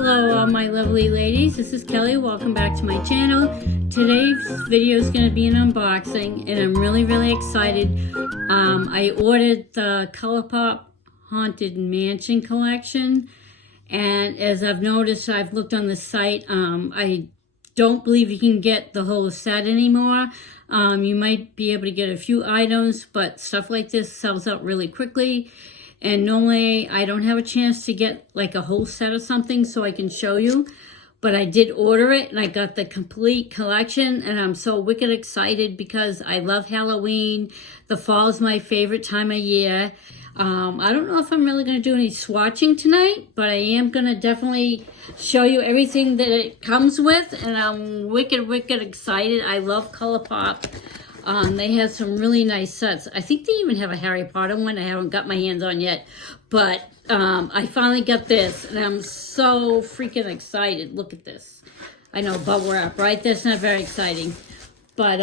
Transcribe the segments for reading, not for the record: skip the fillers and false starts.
Hello all my lovely ladies, this is Kelly. Welcome back to my channel. Today's video is going to be an unboxing and I'm really excited. I ordered the Colorpop Haunted Mansion collection, and as I've noticed, I've looked on the site, I don't believe you can get the whole set anymore. You might be able to get a few items, but stuff like this sells out really quickly. And normally I don't have a chance to get like a whole set of something so I can show you. But I did order it and I got the complete collection, and I'm so wicked excited because I love Halloween. The fall is my favorite time of year. I don't know if I'm really going to do any swatching tonight, but I am going to definitely show you everything that it comes with, and I'm wicked excited. I love Colorpop. They have some really nice sets. I think they even have a Harry Potter one I haven't got my hands on yet, but I finally got this, and I'm so freaking excited. Look at this. I know, bubble wrap, right? That's not very exciting, but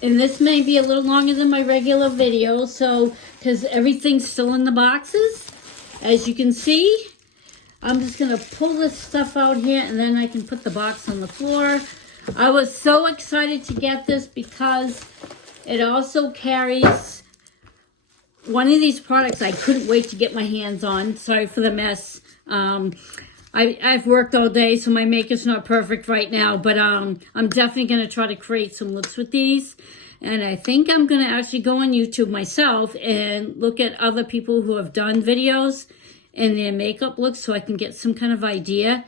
and this may be a little longer than my regular video, so because everything's still in the boxes, as you can see. I'm just gonna pull this stuff out here, and then I can put the box on the floor. I was so excited to get this because it also carries one of these products I couldn't wait to get my hands on. Sorry for the mess. I've worked all day, so my makeup's not perfect right now, but I'm definitely going to try to create some looks with these. And I think I'm going to actually go on YouTube myself and look at other people who have done videos and their makeup looks so I can get some kind of idea.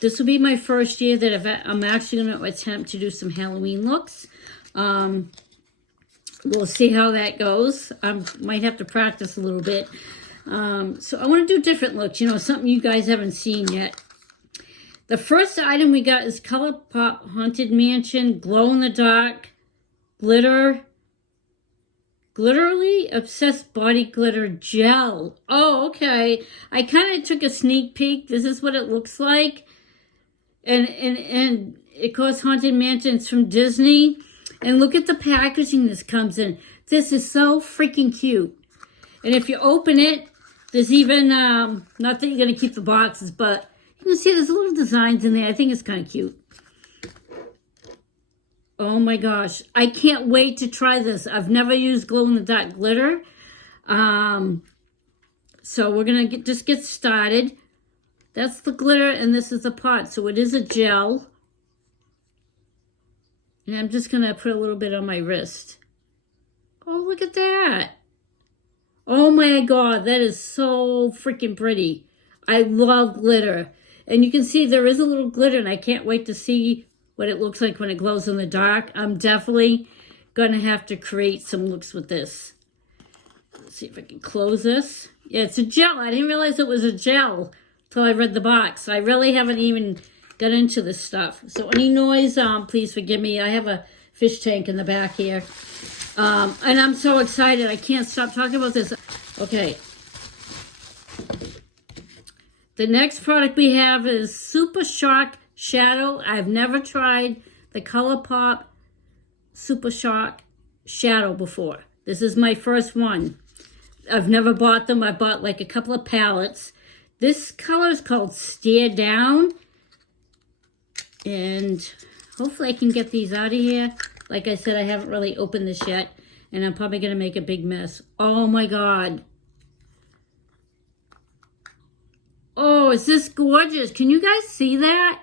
This will be my first year that I'm actually going to attempt to do some Halloween looks. We'll see how that goes. I might have to practice a little bit. So I want to do different looks, you know, something you guys haven't seen yet. The first item we got is Colorpop Haunted Mansion Glow in the Dark Glitterly Obsessed Body Glitter Gel. Oh, okay. I kind of took a sneak peek. This is what it looks like. And it costs Haunted Mansions from Disney. And look at the packaging this comes in. This is so freaking cute. And if you open it, there's even, not that you're going to keep the boxes, but you can see there's little designs in there. I think it's kind of cute. Oh my gosh. I can't wait to try this. I've never used glow-in-the-dark glitter. So we're going to just get started. That's the glitter, and this is the pot. So it is a gel. And I'm just going to put a little bit on my wrist. Oh, look at that. Oh my God, that is so freaking pretty. I love glitter. And you can see there is a little glitter, and I can't wait to see what it looks like when it glows in the dark. I'm definitely going to have to create some looks with this. Let's see if I can close this. Yeah, it's a gel. I didn't realize it was a gel till I read the box. I really haven't even got into this stuff. So any noise, please forgive me. I have a fish tank in the back here. And I'm so excited. I can't stop talking about this. Okay. The next product we have is Super Shock Shadow. I've never tried the Colorpop Super Shock Shadow before. This is my first one. I've never bought them. I bought like a couple of palettes. This color is called Stare Down. And hopefully I can get these out of here. Like I said, I haven't really opened this yet. And I'm probably going to make a big mess. Oh my God. Oh, is this gorgeous? Can you guys see that?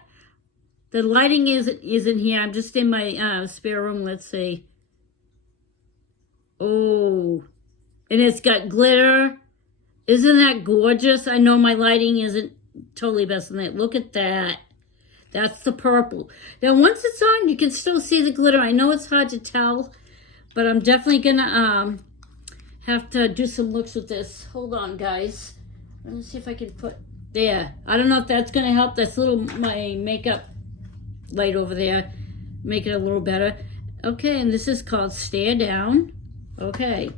The lighting isn't here. I'm just in my spare room. Let's see. Oh. And it's got glitter. Isn't that gorgeous? I know my lighting isn't totally best on that. Look at that. That's the purple. Now, once it's on, you can still see the glitter. I know it's hard to tell, but I'm definitely going to have to do some looks with this. Hold on, guys. Let me see if I can put... There. I don't know if that's going to help. That's my makeup light over there. Make it a little better. Okay, and this is called Stare Down. Okay.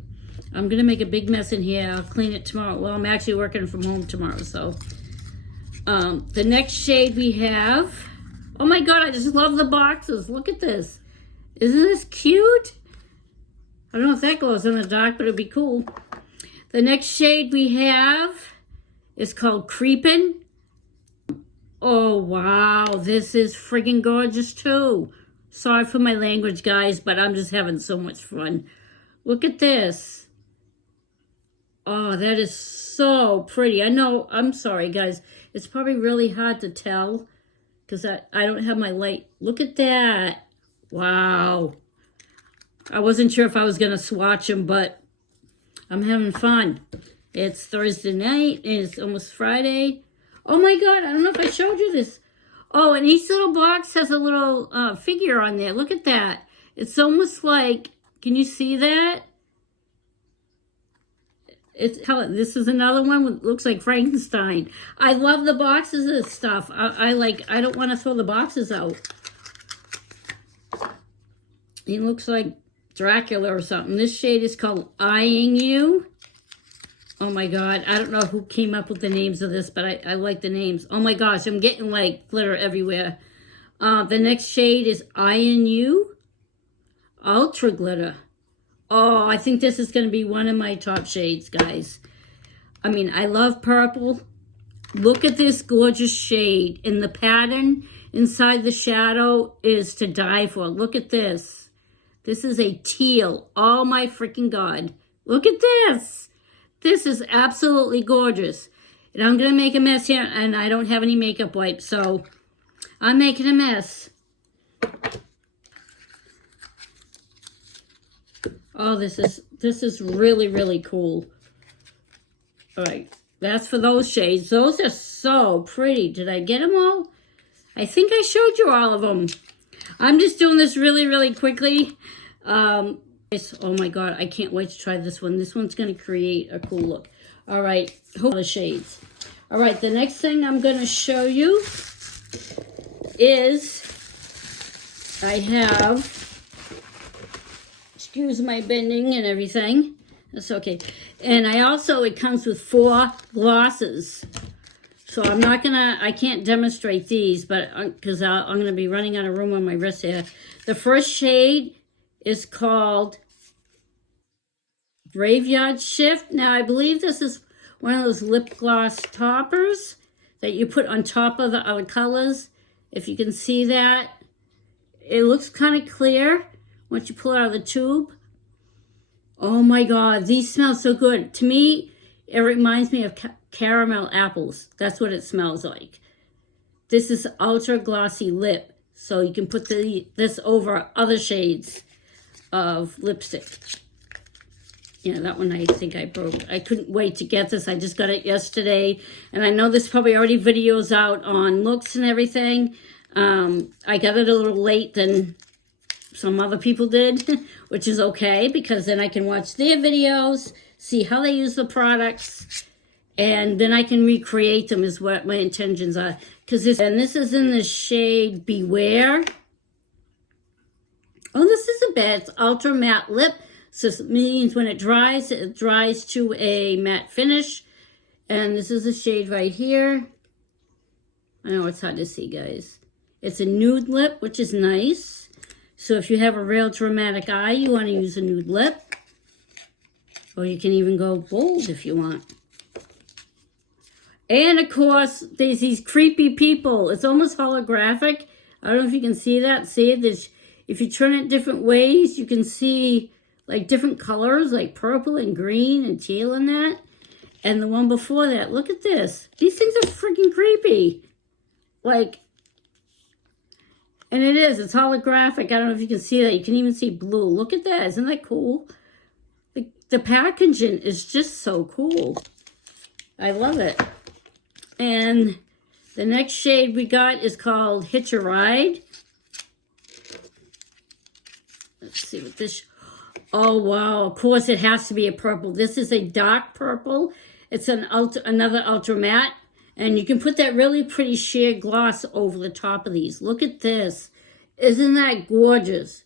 I'm going to make a big mess in here. I'll clean it tomorrow. Well, I'm actually working from home tomorrow, so... the next shade we have... Oh my God, I just love the boxes. Look at this. Isn't this cute? I don't know if that glows in the dark, but it'd be cool. The next shade we have is called Creepin'. Oh, wow. This is friggin' gorgeous, too. Sorry for my language, guys, but I'm just having so much fun. Look at this. Oh, that is so pretty. I know, I'm sorry, guys. It's probably really hard to tell because I don't have my light. Look at that. Wow. I wasn't sure if I was going to swatch them, but I'm having fun. It's Thursday night. It's almost Friday. Oh, my God. I don't know if I showed you this. Oh, and each little box has a little figure on there. Look at that. It's almost like, can you see that? This is another one that looks like Frankenstein. I love the boxes of this stuff. I don't want to throw the boxes out. He looks like Dracula or something. This shade is called Eyeing You. Oh my God. I don't know who came up with the names of this, but I like the names. Oh my gosh. I'm getting like glitter everywhere. The next shade is Eyeing You. Ultra Glitter. Oh, I think this is going to be one of my top shades, guys. I mean, I love purple. Look at this gorgeous shade. And the pattern inside the shadow is to die for. Look at this. This is a teal. Oh, my freaking God. Look at this. This is absolutely gorgeous. And I'm going to make a mess here, and I don't have any makeup wipes, so I'm making a mess. Oh, this is really, really cool. All right, that's for those shades. Those are so pretty. Did I get them all? I think I showed you all of them. I'm just doing this really, really quickly. Oh my God, I can't wait to try this one. This one's going to create a cool look. All right, the shades. All right, the next thing I'm going to show you is I have... Excuse my bending and everything. That's okay. And it comes with 4 glosses. So I can't demonstrate these, but because I'm going to be running out of room on my wrist here. The first shade is called Graveyard Shift. Now, I believe this is one of those lip gloss toppers that you put on top of the other colors. If you can see that. It looks kind of clear once you pull it out of the tube. Oh my God, these smell so good. To me, it reminds me of caramel apples. That's what it smells like. This is ultra glossy lip. So you can put this over other shades of lipstick. Yeah, that one I think I broke. I couldn't wait to get this. I just got it yesterday. And I know there's probably already videos out on looks and everything. I got it a little late than some other people did, which is okay because then I can watch their videos, see how they use the products, and then I can recreate them is what my intentions are. This is in the shade Beware. Oh, this isn't bad. It's ultra matte lip. So it means when it dries to a matte finish. And this is the shade right here. I know it's hard to see, guys. It's a nude lip, which is nice. So if you have a real dramatic eye, you want to use a nude lip. Or you can even go bold if you want. And of course, there's these creepy people. It's almost holographic. I don't know if you can see that. See it? If you turn it different ways, you can see like different colors, like purple and green and teal and that. And the one before that, look at this. These things are freaking creepy. Like, and it's holographic. I don't know if you can see that. You can even see blue. Look at that. Isn't that cool? The packaging is just so cool. I love it. And the next shade we got is called Hitch a Ride. Let's see what this... Oh, wow. Of course, it has to be a purple. This is a dark purple. It's another ultra matte. And you can put that really pretty sheer gloss over the top of these. Look at this. Isn't that gorgeous?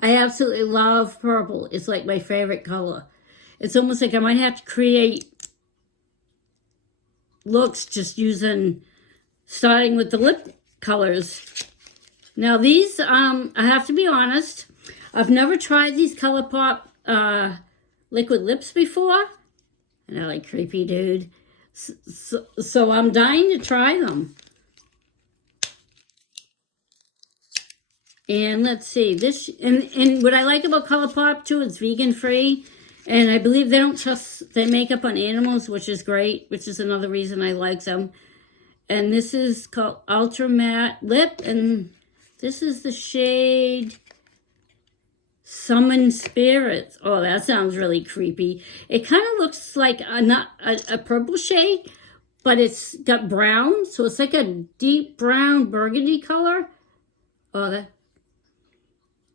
I absolutely love purple. It's like my favorite color. It's almost like I might have to create looks just starting with the lip colors. Now these, I have to be honest, I've never tried these Colorpop liquid lips before. And they're like creepy, dude. So I'm dying to try them. And let's see, this, and what I like about Colorpop too, it's vegan free. And I believe they don't trust their makeup on animals, which is great, which is another reason I like them. And this is called Ultra Matte Lip, and this is the shade Summon Spirits. Oh, that sounds really creepy. It kind of looks like a purple shade, but it's got brown, so it's like a deep brown burgundy color. Oh, that.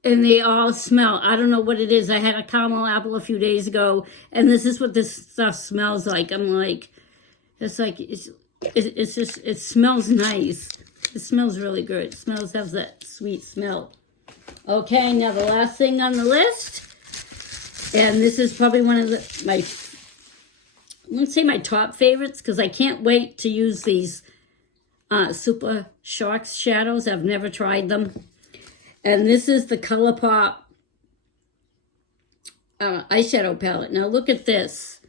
And they all smell. I don't know what it is. I had a caramel apple a few days ago, and this is what this stuff smells like. I'm like, it's just, it smells nice. It smells really good. It has that sweet smell. Okay, now the last thing on the list, and this is probably one of I'm going to say my top favorites, because I can't wait to use these Super Sharks shadows. I've never tried them. And this is the Colorpop eyeshadow palette. Now look at this.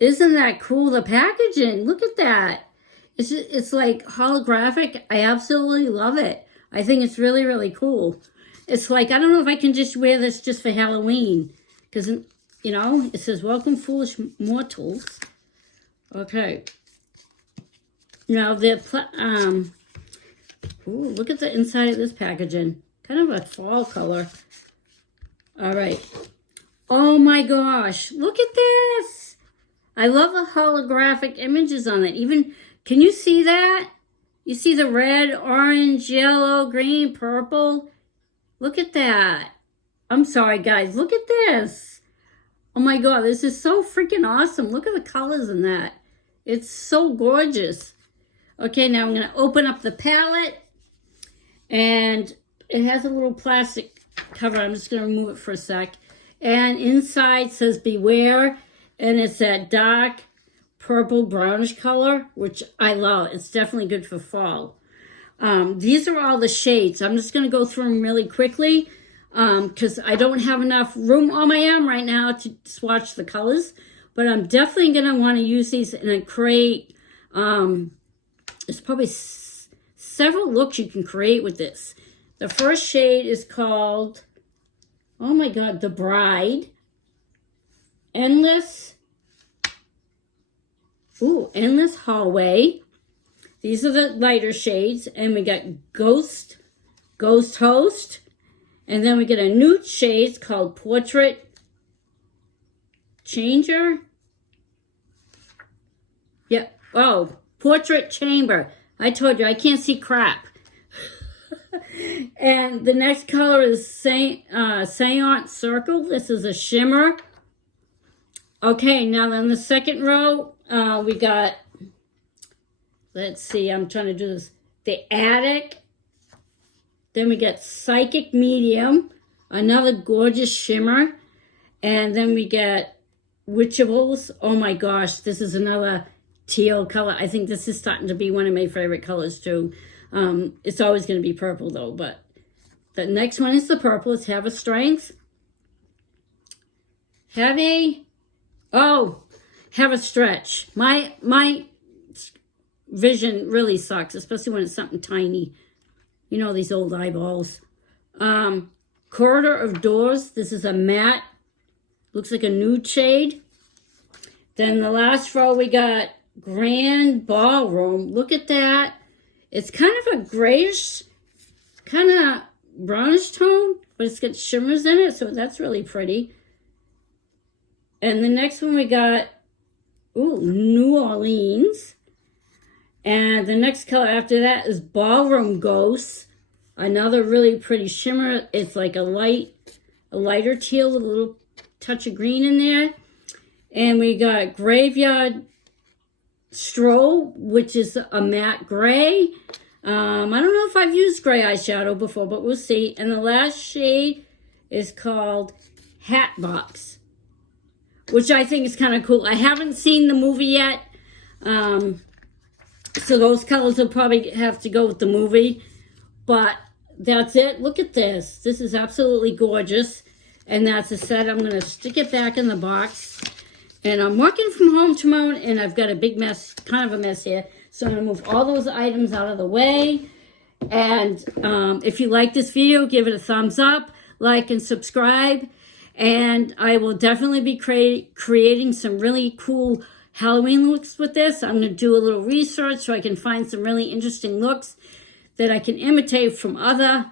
Isn't that cool? The packaging, look at that. It's like holographic. I absolutely love it. I think it's really, really cool. It's like, I don't know if I can just wear this just for Halloween. Because, you know, it says, welcome foolish mortals. Okay. Now, ooh, look at the inside of this packaging. Kind of a fall color. All right. Oh my gosh. Look at this. I love the holographic images on it. Even, can you see that? You see the red, orange, yellow, green, purple? Look at that. I'm sorry, guys. Look at this. Oh my God. This is so freaking awesome. Look at the colors in that. It's so gorgeous. Okay, now I'm going to open up the palette. And it has a little plastic cover. I'm just going to remove it for a sec. And inside says beware. And it's that dark purple brownish color, which I love. It's definitely good for fall. These are all the shades. I'm just going to go through them really quickly because I don't have enough room on my arm right now to swatch the colors. But I'm definitely going to want to use these in a create. There's probably several looks you can create with this. The first shade is called, oh my God, The Bride. Endless Hallway. These are the lighter shades. And we got Ghost Host. And then we get a nude shade called Portrait Changer. Yeah, oh, Portrait Chamber. I told you, I can't see crap. And the next color is Seance Circle. This is a shimmer. Okay, now in the second row, we got, let's see, I'm trying to do this. The Attic. Then we got Psychic Medium. Another gorgeous shimmer. And then we get Witchables. Oh my gosh, this is another teal color. I think this is starting to be one of my favorite colors too. It's always going to be purple though, but the next one is the purple. It's Have a Strength. Have a Stretch. My vision really sucks, especially when it's something tiny. You know, these old eyeballs. Corridor of Doors. This is a matte. Looks like a nude shade. Then the last row we got Grand Ballroom. Look at that. It's kind of a grayish, kind of brownish tone, but it's got shimmers in it, so that's really pretty. And the next one we got, New Orleans. And the next color after that is Ballroom Ghosts. Another really pretty shimmer. It's like a lighter teal with a little touch of green in there. And we got Graveyard Strobe, which is a matte gray. I don't know if I've used gray eyeshadow before, but we'll see. And the last shade is called Hatbox, which I think is kind of cool. I haven't seen the movie yet, so those colors will probably have to go with the movie. But that's it. Look at this. This is absolutely gorgeous. And that's a set. I'm going to stick it back in the box. And I'm working from home tomorrow, and I've got a big mess, kind of a mess here. So I'm going to move all those items out of the way. And if you like this video, give it a thumbs up, like, and subscribe. And I will definitely be creating some really cool Halloween looks with this. I'm going to do a little research so I can find some really interesting looks that I can imitate from other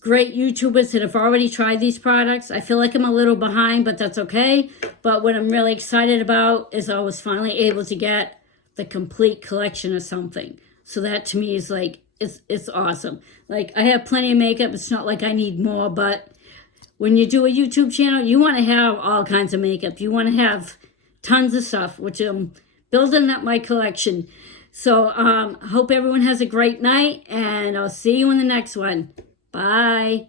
great YouTubers that have already tried these products. I feel like I'm a little behind, but that's okay. But what I'm really excited about is I was finally able to get the complete collection of something. So that to me is like, it's awesome. Like, I have plenty of makeup. It's not like I need more, but when you do a YouTube channel, you want to have all kinds of makeup. You want to have tons of stuff, which I'm building up my collection. So hope everyone has a great night, and I'll see you in the next one. Bye.